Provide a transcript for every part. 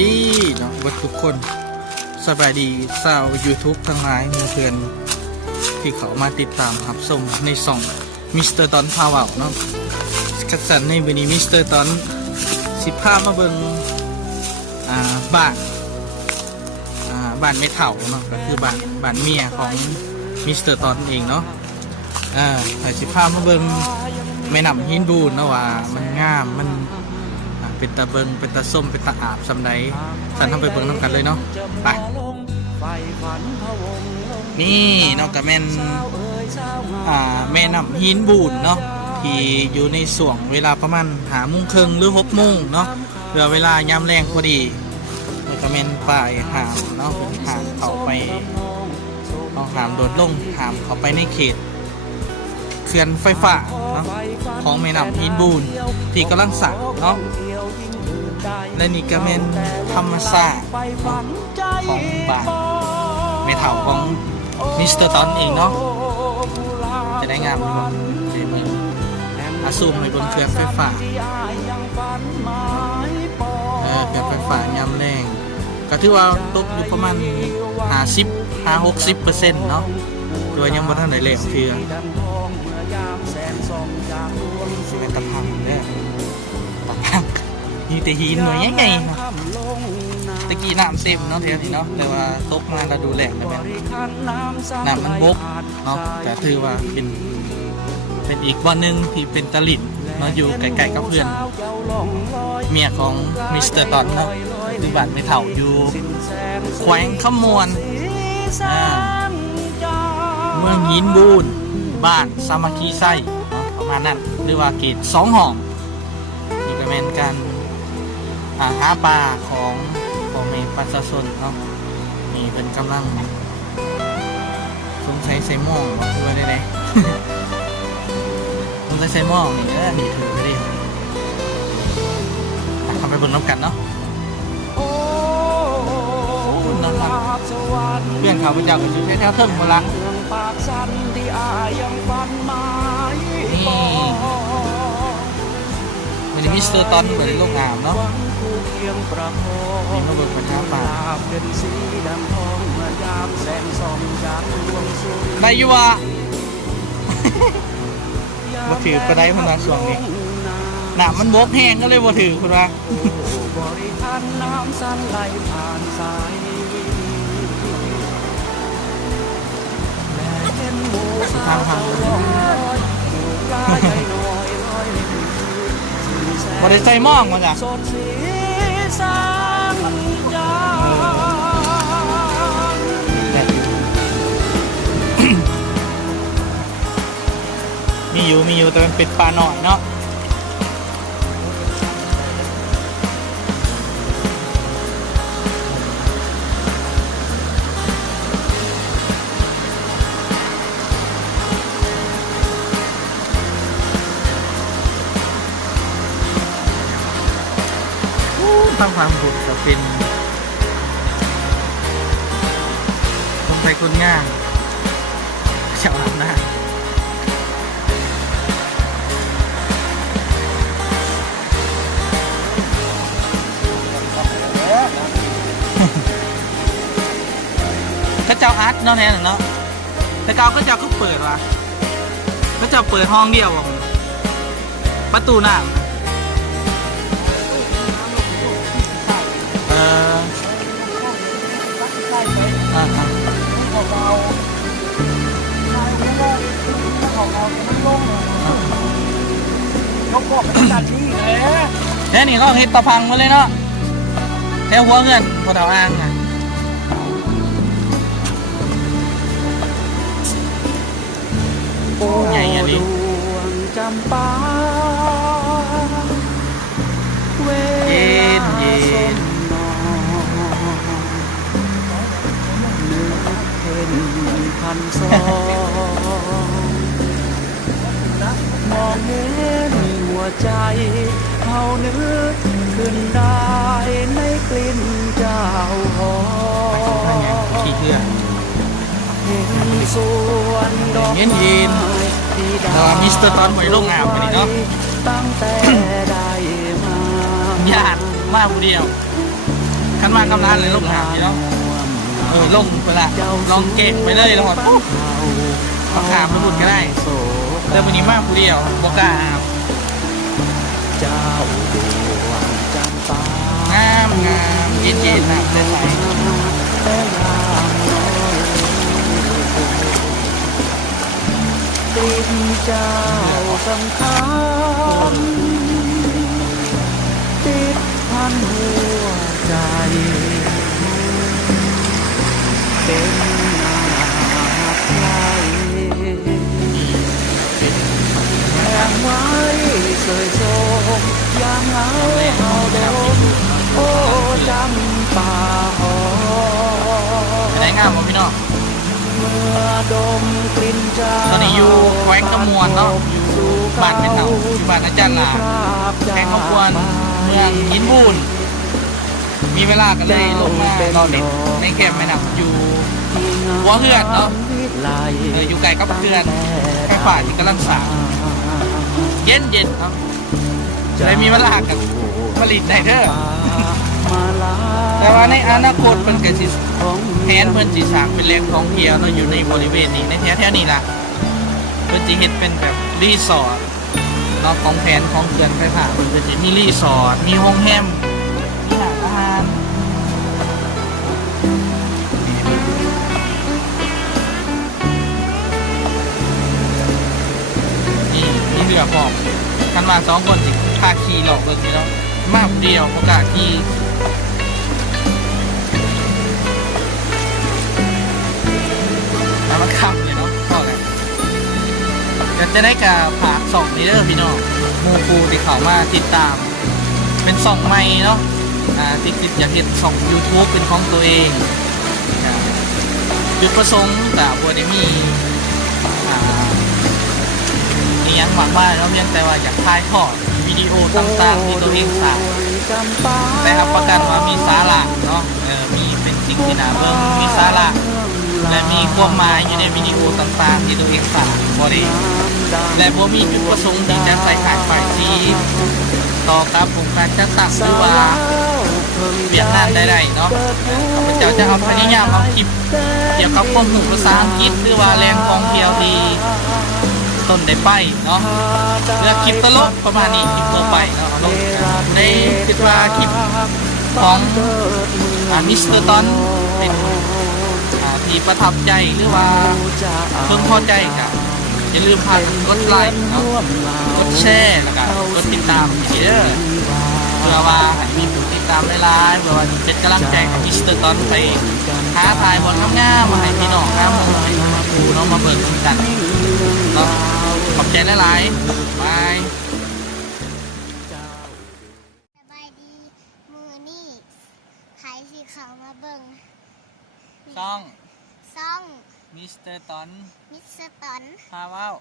ดีเนาะทุกคนสบายดีชาว YouTube ทั้งหลายเพื่อนที่เขามาติดตามรับชมในช่องมิสเตอร์ตอนพาเวาเนาะคัดสรรในวันนี้มิสเตอร์ตอนสิพามาเบิ่งบ้านไม่เฒ่าเนาะก็คือบ้านเมียของมิสเตอร์ตอนเองเนาะแต่สิพามาเบิ่งแม่น้ำหินบูนเนาะว่ามันงามมันเป็นตาเบิงเป็นตาส้มเป็นตาอาบสำไดสันทำไปเบิงน้ำกันเลยเนาะไปนี่เนาะกับแม่นแม่น้ำหินบูนเนาะที่อยู่ในส่วงเวลาประมาณ5:30หรือ6:00เนาะเพื่อเวลายามแรงพอดีแล้วก็แม่นป่ายหามเนาะเป็นหามเข้าไปเอาหามโดดลงหามเข้าไปในเขตเขื่อนไฟฟ้าเนาะของแม่น้ำหินบูนที่กำลังสร้างเนาะและนี่ก็เป็นธรรมชาติของบ้านแม่เฒ่าของมิสเตอร์ตอนเองเนาะจะได้งามในเมืองซูมในบนเครื่องไฟฟ้าเครื่องไฟฟ้ายามแรงก็ถือว่าตกอยู่ประมาณ50-60%เนาะโดยยังบ่ทันได้แล้วคือเป็นตะพังเนี่ยตะพังมีแต่หินหน่อยใหญ่ๆเนาะตะกี้น้ำเต็มเนาะเท่านี้เนาะแต่ว่าตกมาแล้วดูแหลกแล้วน้ำมันบกเนาะแต่ถือว่าเป็นอีกวันหนึ่งที่เป็นตะลิ่นมาอยู่ไกลๆกับเพื่อนเมียของมิสเตอร์ตอนเนาะคือบ้านไม่เฒ่าอยู่แขวงขมวนเมืองหินบูนบ้านสามัคคีไส้ประมาณนั้นหรือว่าเกต2 ห้องนี่ก็เป็นการหาปลาของเมฆประชาชนเนาะนี่เป็นกำลังสงสัยใส่หม้อบอกด้วยได้ไหมสงสัยใส่หม้อนี่นี่ถือไปดิทำไปบนน้ำกันเนาะน้ำเพื่อนเขาไปจากกันอยู่แถวเทิงมาละนี่มิสเตอร์ตอนเหมือนโลกงามเนาะนี่มาเบิกประชาป่าได้อยู่วะบ่ถือก็ได้คนละส่วนนี้หนามันบกแห้งก็เลยบ่ถือคนละทางบริใจมองมาจ้ะมีอยู่แต่มันเป็นปลาหน่อยเนาะตั้งความบุญก็เป็นคนไทยคนงามชาวนาก็เจ้าอาร์ตเนาะแน่เนาะแต่เก่าก็เจ้าก็เปิดว่ะก็เจ้าเปิดห้องเดียวประตูหน้าแค่นี้ก็เฮ็ดตะพังมาเลยเนาะแค่หัวเงินพอเท่าอ้างอ่ะใหญ่อันนี้เย็นพันสองมองเห็นหัวใจเขานึกขึ้นได้ในกลิ่นเจ้าหอมเห็นสวนดอกไม้มิสเตอร์ตอนหมวยโรงงานไปนี่เนาะตั้งแต่ได้มายากมากผู้เดียว ขั้นมากำลังเลยลงหามพี่น้องลงไปละลองเก่งไปเลยแล้วปุ๊บมาขามระบุดก็ได้เริ่มวันนี้มากผู้เดียวบอกกล้าอาบงามงามเย็นเย็นน้ำใสติดเจ้าสำคัญติดพันหัวใจเป็นนาใครแห่งไว้เสยโสมยามเหงาเอาดมโอ้จำป่าหอมได้งามบ่พี่น้องเมื่อดมกลิ่นเจ้าตอนนี้อยู่แขวงกระมวลเนาะบ้านเป็นเต่าอยู่บ้านอาจารย์หลาแขวงกระมวลเมืองหินบูนมีเวลากันเลยลงมาเราเด็ดในแคมป์ไม่นับอยู่หัวเฮือนเนาะอยู่ไกลกับเพื่อนแค่ฝ่ายที่กำลังสาวเย็นเย็นครับเลยมีเวลากับผลิตไดเดอร์แต่ว่าในอนาคตเป็นการสิแทนเพื่อนสีสางเป็นแหล่งท่องเที่ยวเราอยู่ในบริเวณนี้ในแถวนี้ล่ะเพื่อนจะเห็นเป็นแบบรีสอร์ทเนาะของแผนของเขื่อนไฟฟ้าเพื่อนจะมีรีสอร์ทมีโรงแรมมีอาหารนี่เรือพอกกันมา2 คนสิพาขี่หลอกเลยทีเนาะมากเดียวโอกาสที่มันคำเลยเนาะก็เลยจะได้กับผากส่องนี้เด้อพี่น้องมูฟูที่เขามาติดตามเป็นส่องใหม่เนาะติดอยากเห็นส่อง YouTube เป็นของตัวเองจุดประสงค์แต่บัวได้มียังหวังว่าเราเพียงแต่ว่าอยากถ่ายทอดวิดีโอต่างๆที่ตัวเองสร้างแต่รับประกันว่ามีสาระเนาะมีเป็นสิ่งที่น่าเบิ่งมีสาระและมีความหมายอยู่ในวิดีโอต่างๆที่ตัวเองสร้างบอดี้และบ่มีจุดประสงค์ที่จะใส่ขายฝ่ายซีต่อกับโครงการจัดตั้งหรือว่าเวียดนามใดๆเนาะข้าพเจ้าจะเอาพยายามเอาคลิปเกี่ยวกับความรู้ภาษาอังกฤษหรือว่าแรงท่องเที่ยวที่ต้นได้ไปเนาะเลือกคลิปตลกประมาณนี้คลิปทั่วไปเนาะลงในคิดว่าคลิปของมิสเตอร์ตอนเป็นที่ประทับใจหรือว่าเพิ่งพอใจกันอย่าลืมพากดไลค์เนาะกดแชร์แล้วก็กดติดตามเด้อเพื่อว่าให้มีผู้ติดตามหลายๆเพื่อว่าเป็นกำลังใจกับมิสเตอร์ตอนไปท้าทายบอลงามๆมาให้พี่น้องงามมาดูเนาะมาเบิกกันเนาะขอบใจหลายๆบายสบายดีมือนี่ใครที่เขามาเบิ่งซ่องมิสเตอร์ตอนพาว้าว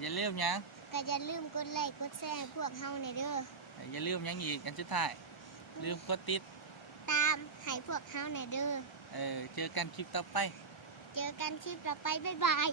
อย่าลืมยังก็อย่าลืมกดไลค์กดแชร์พวกเฮาในเด้ออย่าลืมยังอีกกันสุดท้ายลืมกดติดตามให้พวกเฮาในเด้อเจอกันคลิปต่อไปบ๊ายบาย